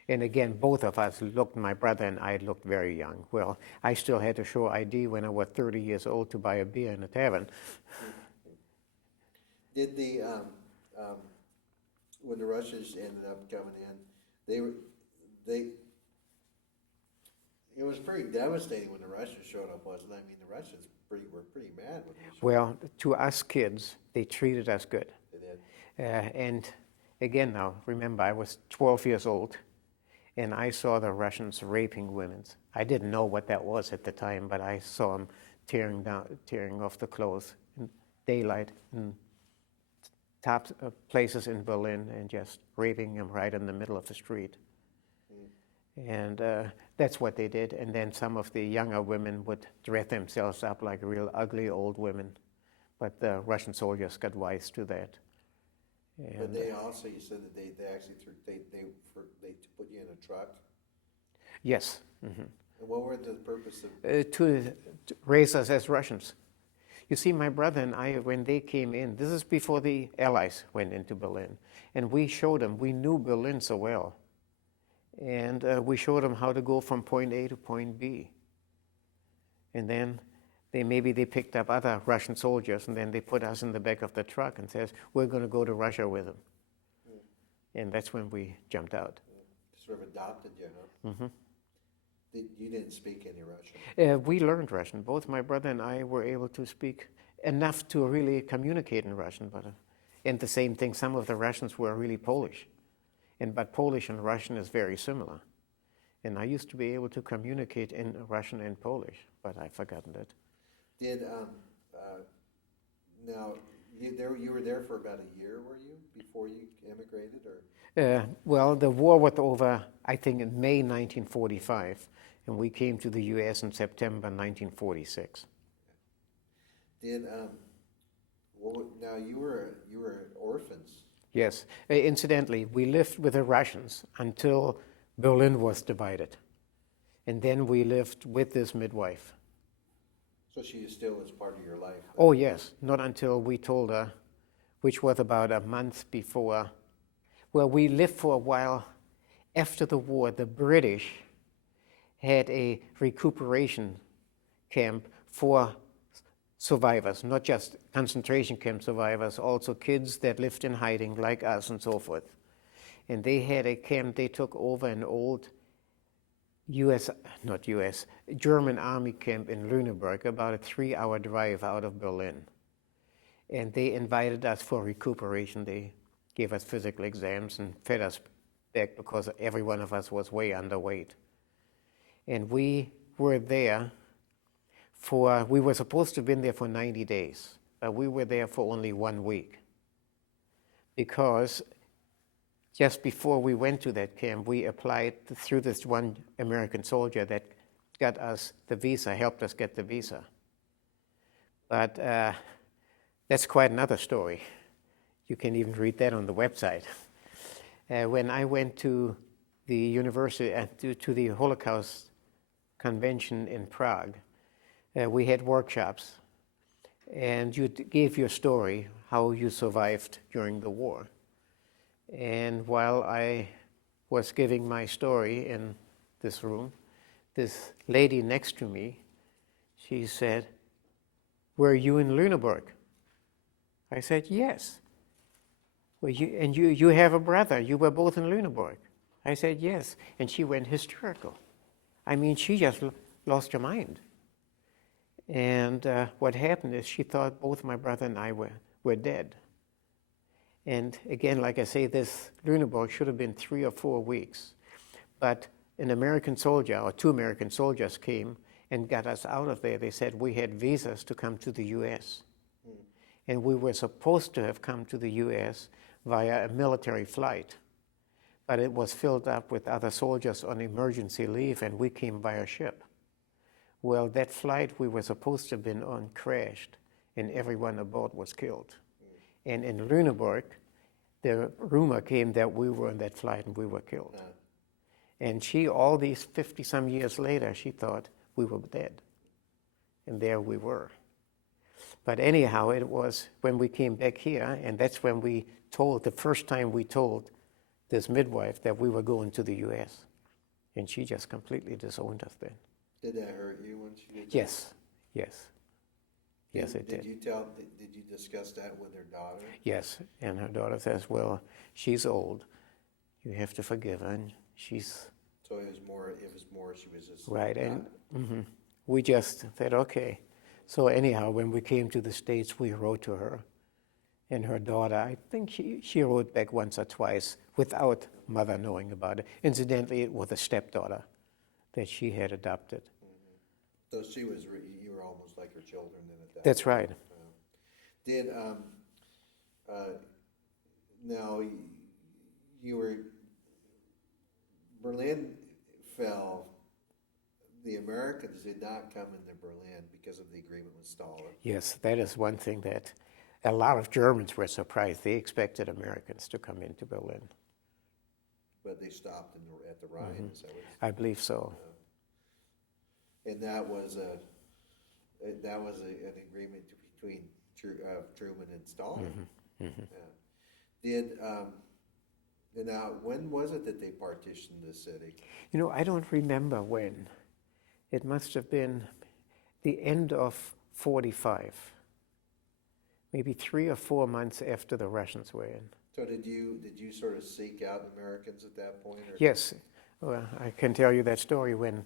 And again, both of us my brother and I looked very young. Well, I still had to show ID when I was 30 years old to buy a beer in a tavern. Did when the Russians ended up coming in, it was pretty devastating when the Russians showed up, wasn't it? I mean, the Russians were pretty mad when they showed up. Well, to us kids, they treated us good. They did. And again now, remember, I was 12 years old, and I saw the Russians raping women. I didn't know what that was at the time, but I saw them tearing off the clothes in daylight in top places in Berlin and just raping them right in the middle of the street. And that's what they did. And then some of the younger women would dress themselves up like real ugly old women. But the Russian soldiers got wise to that. And but they also, you said that they actually they put you in a truck. yes. Mm-hmm. And what were the purpose of? To raise us as Russians. You see, my brother and I, when they came in, this is before the Allies went into Berlin, and we showed them, we knew Berlin so well, and we showed them how to go from point A to point B. And then they picked up other Russian soldiers, and then they put us in the back of the truck and says, we're going to go to Russia with them. And that's when we jumped out. Sort of adopted you, huh? Mm-hmm. You didn't speak any Russian? We learned Russian. Both my brother and I were able to speak enough to really communicate in Russian. But and the same thing, some of the Russians were really Polish. But Polish and Russian is very similar. And I used to be able to communicate in Russian and Polish, but I've forgotten that. Now, you were there for about a year, were you, before you immigrated, or? Well, the war was over, I think, in May 1945, and we came to the U.S. in September 1946. Now you were orphans. Yes. Incidentally, we lived with the Russians until Berlin was divided, and then we lived with this midwife. So she still was part of your life? Oh yes, not until we told her, which was about a month before. Well, we lived for a while. After the war, the British had a recuperation camp for survivors, not just concentration camp survivors, also kids that lived in hiding like us and so forth. And they had a camp, they took over an old German army camp in Lüneburg, about a 3-hour drive out of Berlin. And they invited us for recuperation. They gave us physical exams and fed us back because every one of us was way underweight. And we were there we were supposed to have been there for 90 days, but we were there for only 1 week. Because just before we went to that camp, we applied through this one American soldier that got us the visa, helped us get the visa. But that's quite another story. You can even read that on the website. When I went to the university, to the Holocaust Convention in Prague, we had workshops. and you gave your story, how you survived during the war. And while I was giving my story in this room, this lady next to me, she said, "Were you in Lüneburg?" I said, "Yes." "Well, you have a brother. You were both in Lüneburg." I said, "Yes." And she went hysterical. I mean, she just lost her mind. And what happened is she thought both my brother and I were dead. And again, like I say, this Lüneburg should have been 3 or 4 weeks. But an American soldier, or 2 American soldiers, came and got us out of there. They said we had visas to come to the U.S. And we were supposed to have come to the U.S. via a military flight. But it was filled up with other soldiers on emergency leave, and we came via ship. Well, that flight we were supposed to have been on crashed, and everyone aboard was killed. And in Lüneburg, the rumor came that we were on that flight and we were killed. And she, all these 50-some years later, she thought we were dead. And there we were. But anyhow, it was when we came back here, and that's when we told, the first time we told this midwife that we were going to the U.S. And she just completely disowned us then. Did that hurt you when she did that? Yes, yes. Yes, it did. Did you discuss that with her daughter? Yes, and her daughter says, "Well, she's old. You have to forgive her, and she's..." So it was more, she was just... Right, and we just said, okay. So anyhow, when we came to the States, we wrote to her. And her daughter, I think she wrote back once or twice without mother knowing about it. Incidentally, it was a stepdaughter that she had adopted. So you were almost like her children then at that That's point. right. Now, Berlin fell, the Americans did not come into Berlin because of the agreement with Stalin. Yes, that is one thing that a lot of Germans were surprised. They expected Americans to come into Berlin. But they stopped at the Rhine. Is that what I believe so. And that was an agreement between Truman and Stalin. Now, when was it that they partitioned the city? You know, I don't remember when. It must have been the end of 45, maybe 3 or 4 months after the Russians were in. So did you sort of seek out Americans at that point? Or? Yes, well, I can tell you that story. When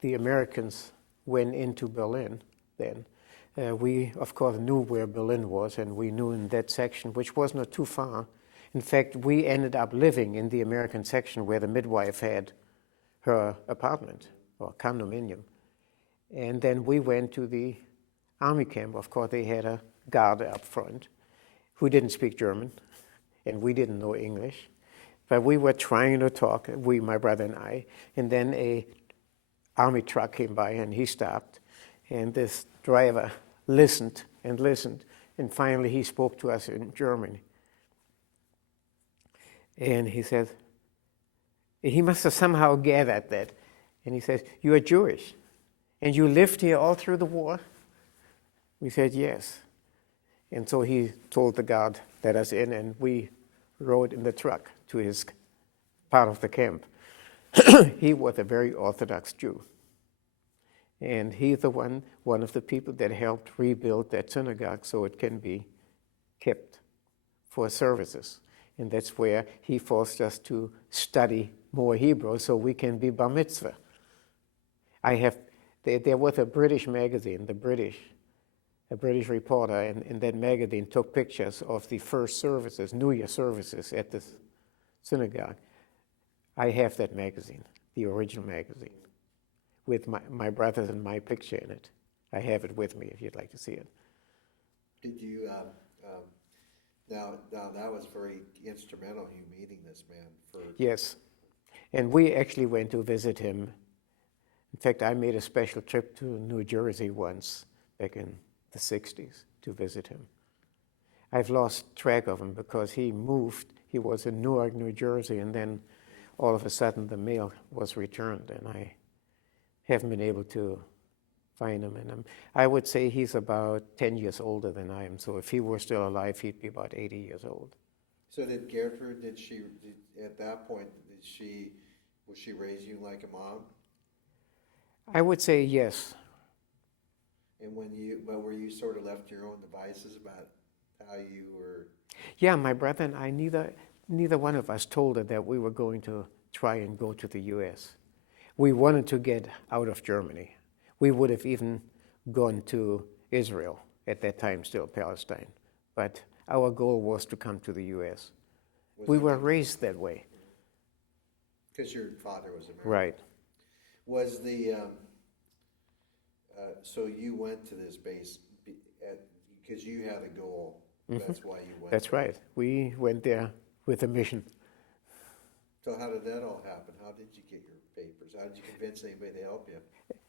the Americans went into Berlin then, we of course knew where Berlin was, and we knew in that section, which was not too far. In fact, we ended up living in the American section where the midwife had her apartment or condominium. And then we went to the army camp. Of course, they had a guard up front who didn't speak German, and we didn't know English. But we were trying to talk, my brother and I, and then a army truck came by and he stopped, and this driver listened and listened, and finally he spoke to us in German. And he said, he must have somehow gathered that, and he says, "You are Jewish, and you lived here all through the war?" We said, "Yes." And so he told the guard, let us in, and we rode in the truck to his part of the camp. He was a very Orthodox Jew. And he's one of the people that helped rebuild that synagogue so it can be kept for services. And that's where he forced us to study more Hebrew so we can be bar mitzvah. There was a British magazine, a British reporter, and that magazine took pictures of the first services, New Year services at this synagogue. I have that magazine, the original magazine, with my brothers and my picture in it. I have it with me if you'd like to see it. Did you, now that was very instrumental, you meeting this man. Yes, and we actually went to visit him. In fact, I made a special trip to New Jersey once, back in the 60s, to visit him. I've lost track of him because he moved. He was in Newark, New Jersey, and then all of a sudden the mail was returned, and I haven't been able to Feynman. I would say he's about 10 years older than I am, so if he were still alive, he'd be about 80 years old. So did Gertrude, at that point, was she raise you like a mom? I would say yes. And but were you sort of left to your own devices about how you were? Yeah, my brother and I, neither one of us told her that we were going to try and go to the U.S. We wanted to get out of Germany. We would have even gone to Israel, at that time still Palestine. But our goal was to come to the U.S. We were raised that way. Because your father was American. Right. Was so you went to this base because you had a goal. Mm-hmm. That's why you went. That's right. We went there with a mission. So how did that all happen? How did you get your papers? How did you convince anybody to help you?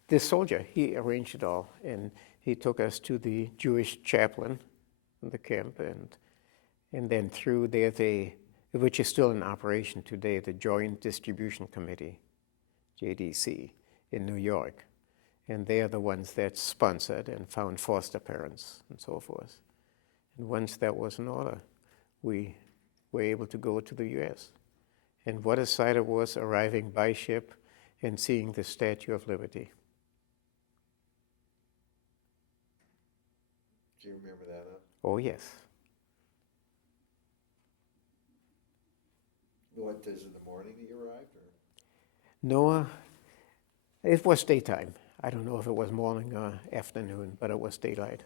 This soldier, he arranged it all, and he took us to the Jewish chaplain in the camp, and then through there, which is still in operation today, the Joint Distribution Committee, JDC, in New York. And they are the ones that sponsored and found foster parents and so forth. And once that was in order, we were able to go to the U.S. And what a sight it was arriving by ship and seeing the Statue of Liberty. Do you remember that? Oh, yes. What, is it the morning that you arrived? Or? No, it was daytime. I don't know if it was morning or afternoon, but it was daylight.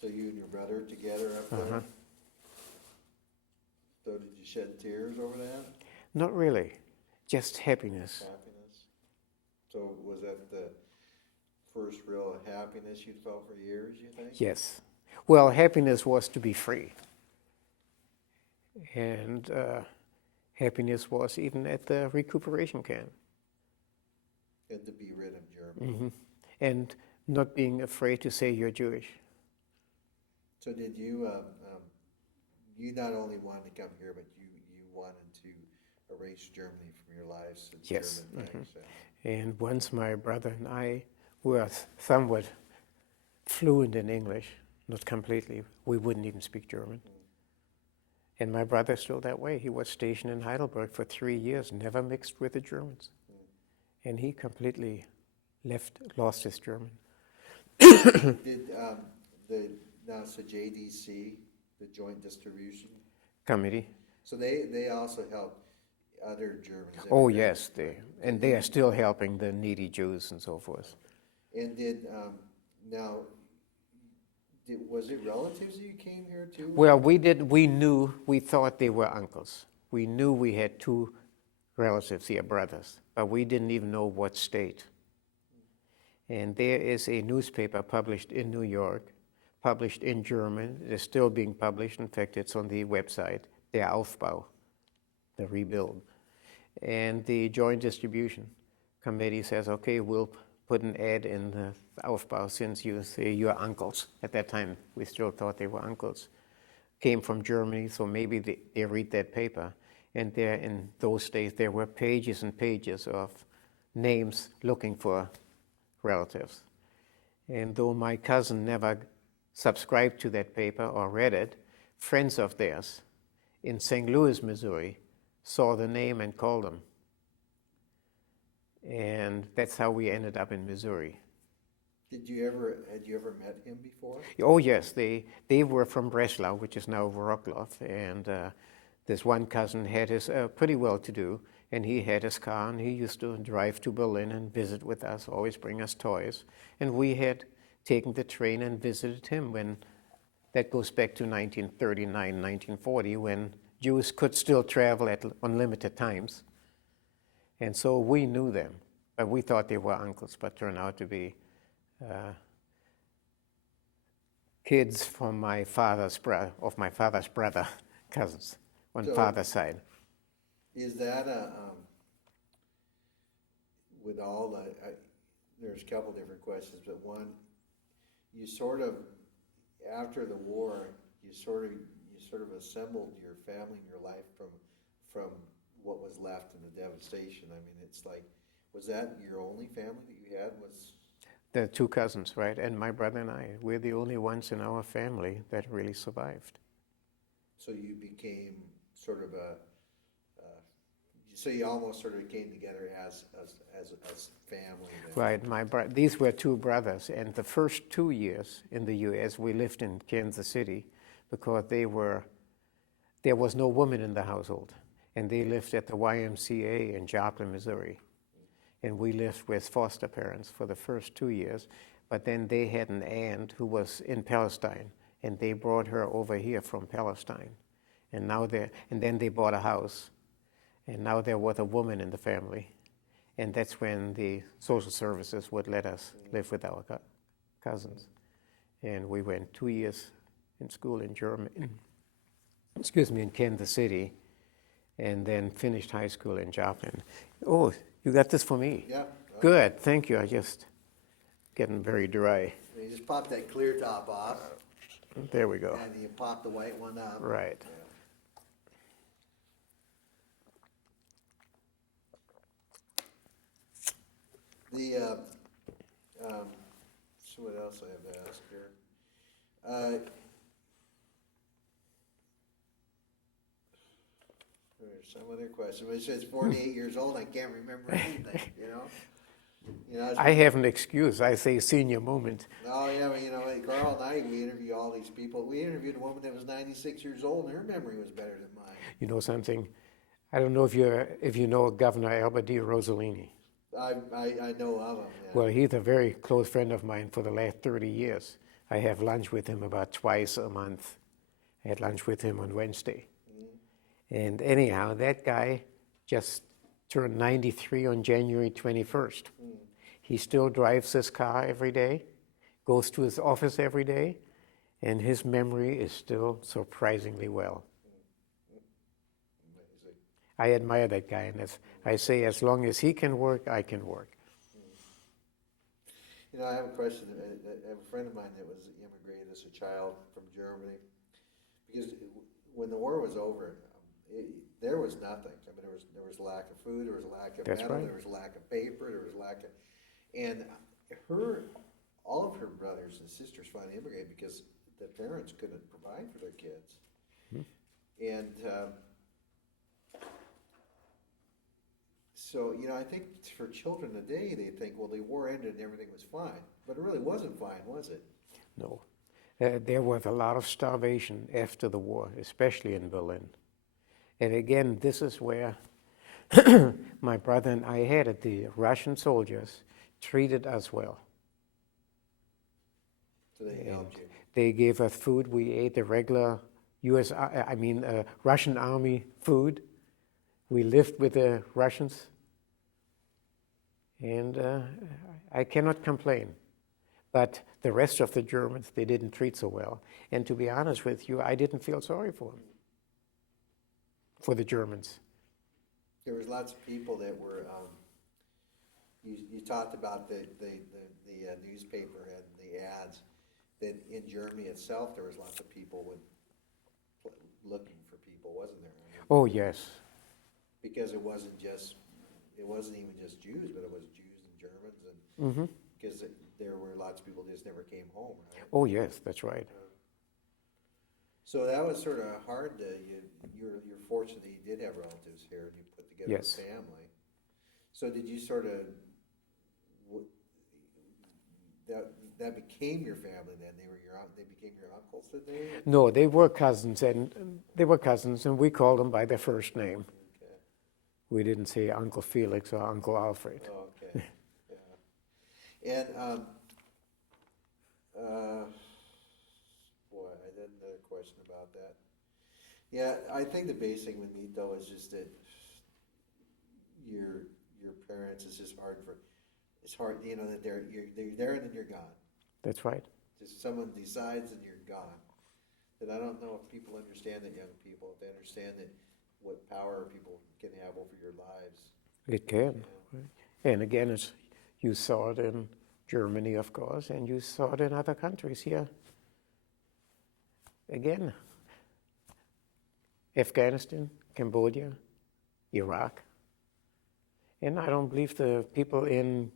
So you and your brother together up there? Uh-huh. So did you shed tears over that? Not really, just happiness. Happiness. So was that the first real happiness you felt for years, you think? Yes. Well, happiness was to be free. And happiness was even at the recuperation camp. And to be rid of Germany. Mm-hmm. And not being afraid to say you're Jewish. So did you, you not only wanted to come here, but you wanted to erase Germany from your lives? Yes. German Mm-hmm. things, And once my brother and I were somewhat fluent in English, not completely, we wouldn't even speak German. And my brother's still that way. He was stationed in Heidelberg for 3 years, never mixed with the Germans. And he completely lost his German. Did so JDC, the Joint Distribution Committee? So they also helped other Germans. Oh yes, they are still helping the needy Jews and so forth. And was it relatives that you came here to? Well, we thought they were uncles. We knew we had two relatives here, brothers, but we didn't even know what state. And there is a newspaper published in New York, published in German. It is still being published. In fact, it's on the website, Der Aufbau, the rebuild. And the Joint Distribution Committee says, okay, we'll put an ad in the Aufbau since you say you're uncles. At that time, we still thought they were uncles. Came from Germany, so maybe they read that paper. And there, in those days, there were pages and pages of names looking for relatives. And though my cousin never subscribed to that paper or read it, friends of theirs in St. Louis, Missouri, saw the name and called them. And that's how we ended up in Missouri. Had you ever met him before? Oh yes, they were from Breslau, which is now Wrocław, and this one cousin had his pretty well-to-do, and he had his car, and he used to drive to Berlin and visit with us, always bring us toys, and we had taken the train and visited him when, that goes back to 1939, 1940, when Jews could still travel at unlimited times. And so we knew them, but we thought they were uncles, but turned out to be kids from my father's brother, cousins, on father's side. Is that with all the, there's a couple different questions, but one, you sort of, after the war, you sort of assembled your family and your life from what was left in the devastation. I mean, it's like, was that your only family that you had? The two cousins, right? And my brother and I, we're the only ones in our family that really survived. So you became sort of so you almost sort of came together as family. Then. Right, these were two brothers, and the first 2 years in the U.S. we lived in Kansas City because there was no woman in the household, and they lived at the YMCA in Joplin, Missouri. And we lived with foster parents for the first 2 years, but then they had an aunt who was in Palestine, and they brought her over here from Palestine. And then they bought a house, and now there was a woman in the family. And that's when the social services would let us live with our cousins. And we went 2 years in school in in Kansas City, and then finished high school in Joplin. Oh, you got this for me? Yeah. Good, thank you. I just getting very dry. You just pop that clear top off. There we go. And you pop the white one up. Right. Yeah. So what else I have to ask here? There's some other question. It says 48 years old. I can't remember anything. I have an excuse. I say senior moment. Oh yeah, well, Carl and I, we interview all these people. We interviewed a woman that was 96 years old, and her memory was better than mine. You know something? I don't know if you know Governor Albert D. Rossellini. I know of him. Yeah. Well, he's a very close friend of mine for the last 30 years. I have lunch with him about twice a month. I had lunch with him on Wednesday. And anyhow, that guy just turned 93 on January 21st. He still drives his car every day, goes to his office every day, and his memory is still surprisingly well. I admire that guy, and I say as long as he can work, I can work. I have a question. I have a friend of mine that was immigrated as a child from Germany. Because when the war was over, there was nothing. I mean, there was lack of food, there was lack of metal, there was lack of paper, there was lack of, and all of her brothers and sisters finally immigrated because the parents couldn't provide for their kids, and so I think for children today they think, well, the war ended and everything was fine, but it really wasn't fine, was it? No, there was a lot of starvation after the war, especially in Berlin. And again, this is where my brother and I had it. The Russian soldiers treated us well. So they helped you. They gave us food. We ate the regular Russian army food. We lived with the Russians. And I cannot complain. But the rest of the Germans, they didn't treat so well. And to be honest with you, I didn't feel sorry for them. For the Germans. There was lots of people that were. You talked about the newspaper and the ads. That in Germany itself, there was lots of people looking for people, wasn't there? I mean, oh yes. Because it wasn't even just Jews, but it was Jews and Germans, and because there were lots of people that just never came home. Right? Oh yes, that's right. So that was sort of hard. You're fortunate that you did have relatives here, and you put together a family. So did you sort of that became your family then? They became your uncles, did they? No, they were cousins, and we called them by their first name. Okay. We didn't say Uncle Felix or Uncle Alfred. Oh, okay. Yeah. And boy, I had another question about that. Yeah, I think the basic thing with me though is just that your parents, it's just hard that they're there and then you're gone. That's right. Just someone decides and you're gone. And I don't know if people understand that, young people, if they understand that what power people can have over your lives. It can. Yeah. And again, you saw it in Germany, of course, and you saw it in other countries here. Again, Afghanistan, Cambodia, Iraq. And I don't believe the people in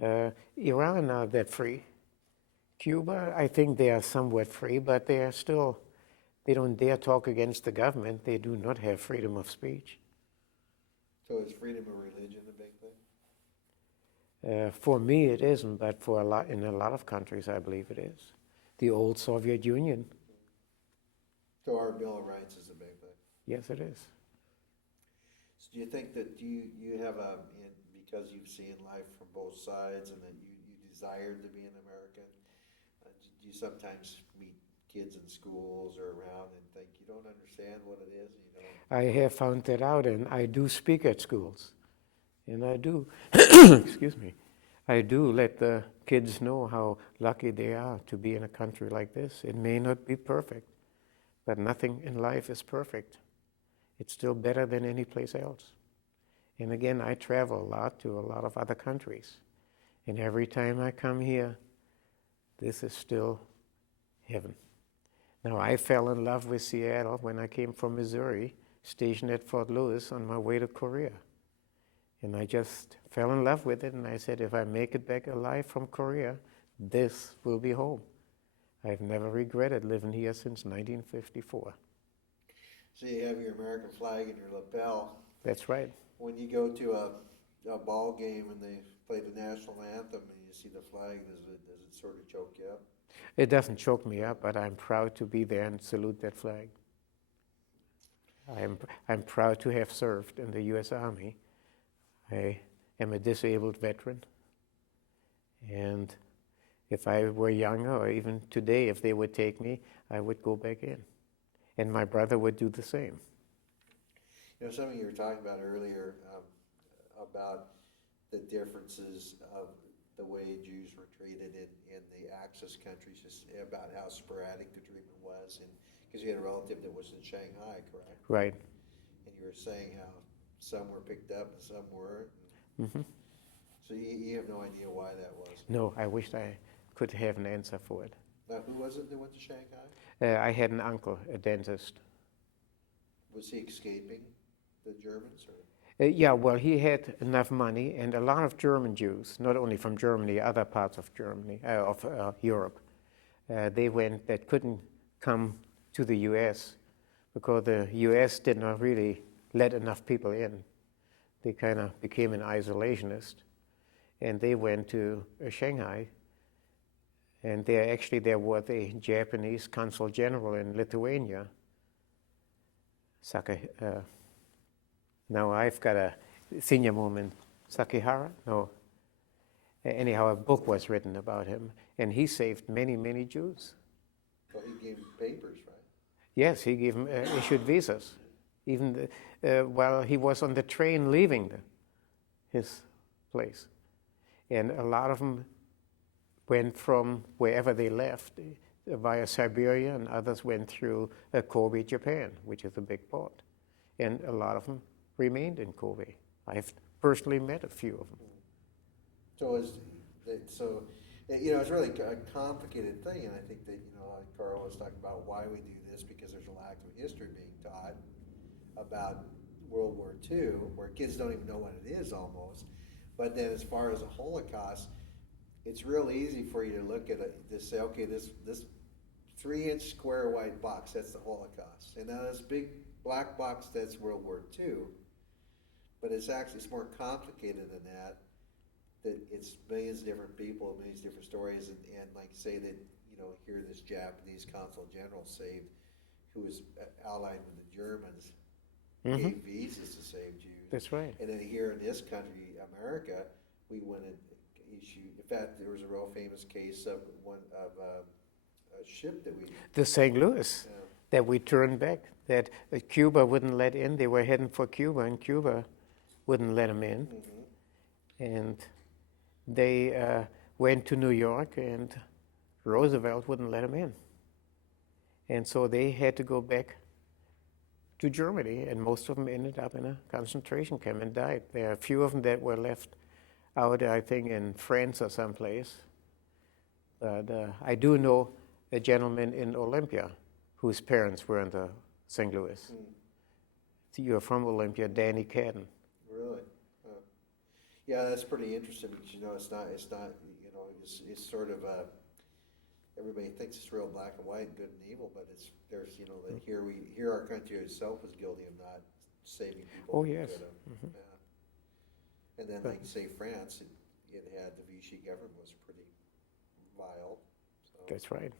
Iran are that free. Cuba, I think they are somewhat free, but they are still, they don't dare talk against the government. They do not have freedom of speech. So is freedom of religion a big thing? For me, it isn't, but in a lot of countries, I believe it is. The old Soviet Union, So our Bill of Rights is a big thing. yes, it is. So do you think that you have because you've seen life from both sides and that you desired to be an American, do you sometimes meet kids in schools or around and think you don't understand what it is? You know? I have found that out, and I do speak at schools. And I do, excuse me, I do let the kids know how lucky they are to be in a country like this. It may not be perfect, but nothing in life is perfect. It's still better than any place else. And again, I travel a lot to a lot of other countries. And every time I come here, this is still heaven. Now, I fell in love with Seattle when I came from Missouri, stationed at Fort Lewis on my way to Korea. And I just fell in love with it, and I said, if I make it back alive from Korea, this will be home. I've never regretted living here since 1954. So you have your American flag in your lapel. That's right. When you go to a ball game and they play the national anthem and you see the flag, does it sort of choke you up? It doesn't choke me up, but I'm proud to be there and salute that flag. I'm proud to have served in the U.S. Army. I am a disabled veteran, and if I were younger, or even today, if they would take me, I would go back in, and my brother would do the same. You know, something you were talking about earlier about the differences of the way Jews were treated in the Axis countries, just about how sporadic the treatment was, and because you had a relative that was in Shanghai, correct? Right. And you were saying how some were picked up and some weren't. Mm-hmm. So you have no idea why that was? No, I wish I could have an answer for it. Now, who was it that went to Shanghai? I had an uncle, a dentist. Was he escaping the Germans? Yeah, well, he had enough money, and a lot of German Jews, not only from Germany, other parts of Germany, of Europe, that couldn't come to the U.S. because the U.S. did not really let enough people in. They kind of became an isolationist, and they went to Shanghai, and there was a Japanese consul general in Lithuania. Now I've got a senior moment, Sakihara? No. Anyhow, a book was written about him, and he saved many, many Jews. Well, he gave papers, right? Yes, he gave them issued visas. Even while he was on the train leaving his place. And a lot of them went from wherever they left via Siberia, and others went through Kobe, Japan, which is a big port. And a lot of them remained in Kobe. I've personally met a few of them. So it's really a complicated thing, and I think that, like Carl was talking about why we do this, because there's a lack of history being taught about World War II, where kids don't even know what it is almost. But then as far as the Holocaust, it's real easy for you to look at it, to say, okay, this 3-inch square white box, that's the Holocaust. And now this big black box, that's World War II. But it's more complicated than that. That it's millions of different people, millions of different stories, and like say that, here this Japanese consul general saved, who was allied with the Germans, gave visas to save Jews. That's right. And then here in this country, America, we went and issued, in fact, there was a real famous case of a ship that we... The St. Louis, that we turned back, that Cuba wouldn't let in. They were heading for Cuba, and Cuba wouldn't let them in. Mm-hmm. And they went to New York, and Roosevelt wouldn't let them in. And so they had to go back to Germany, and most of them ended up in a concentration camp and died. There are a few of them that were left out, I think, in France or someplace. But I do know a gentleman in Olympia whose parents were in the St. Louis. You're from Olympia, Danny Cadden. Really? Yeah, that's pretty interesting because it's not it's sort of everybody thinks it's real black and white, good and evil, but there's that here our country itself was guilty of not saving people. Oh, yes. Yeah. And then, like say, France, it had the Vichy government was pretty vile. So. That's right.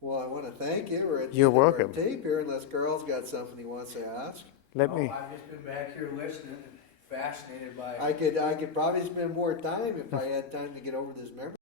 Well, I want to thank you. We're at the You're end of our welcome. tape here, unless Carl's got something he wants to ask. Let No, me. I've just been back here listening and fascinated by. I could probably spend more time if I had time to get over this memory.